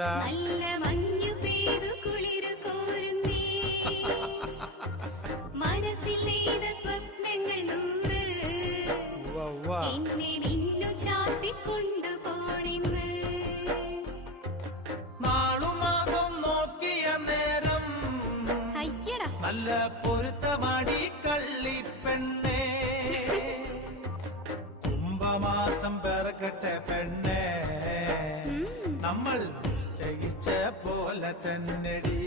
അതെന്താ? നല്ല മഞ്ഞു പെയ്തു കുളിരു കോരുന്നേ, മനസ്സിൽ നെയ്ത സ്വപ്നങ്ങൾ നൂറ് എന്നെ മിന്നു ചാത്തിക്കൊണ്ടു പോണിന്ന്. നാളുമാസം നോക്കിയ നേരം അയ്യടാ നല്ല പൊരുത്തമാടി കള്ളിപ്പെണ്ണേ, കുംഭമാസം പിറക്കട്ടെ പെണ്ണേ, നമ്മൾ നിശ്ചയിച്ച പോലെ തന്നെടി.